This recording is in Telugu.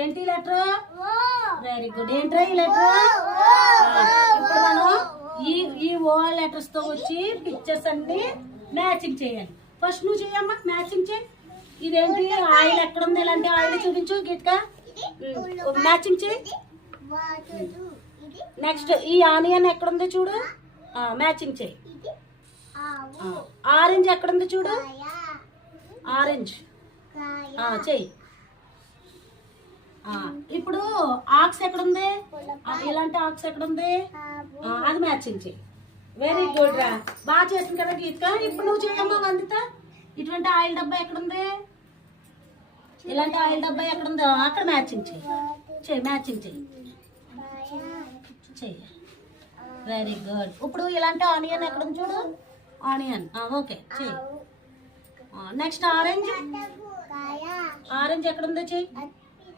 ఏంటి లెటర్? Very good. ఏంట్రా ఈ లెటర్? ఇప్పుడు మనం ఈ ఓ లెటర్స్ తో వచ్చి పిక్చర్స్ అన్ని మ్యాచింగ్ చేయాలి. ఫస్ట్ నువ్వు చేయమ్మా, మ్యాచింగ్ చేయి. ఇదేంటి ఆయిల్ ఎక్కడ ఉంది? ఇలాంటి ఆయిల్ చూపించు గీట్గా. మ్యాచింగ్ చేయి. నెక్స్ట్ ఈ ఆనియన్ ఎక్కడ ఉంది చూడు, మ్యాచింగ్ చేయి. ఆరెంజ్ ఎక్కడ ఉంది చూడు, ఆరెంజ్ చెయ్యి. ఇప్పుడు ఆక్స్ ఎక్కడ ఉంది? ఇలాంటి ఆక్స్ ఎక్కడ ఉంది? అది మ్యాచింగ్ చేయి. వెరీ గుడ్ రా, బాగా చేసింది కదా గీత. ఇప్పుడు నువ్వు చేయమ్మా వందిత. ఇటువంటి ఆయిల్ డబ్బా ఎక్కడ ఉంది? ఇలాంటి ఆయిల్ డబ్బా ఎక్కడ ఉందో అక్కడ మ్యాచింగ్ చేయి. చెయ్యి, మ్యాచింగ్ చెయ్యి. చెయ్యి. Very good. ఇప్పుడు ఇలాంటి ఆనియన్ ఎక్కడ ఉంది చూడు, ఆనియన్. ఓకే చెయ్యి. Next orange. ఆరెంజ్ ఎక్కడ ఉందో చెయ్యి.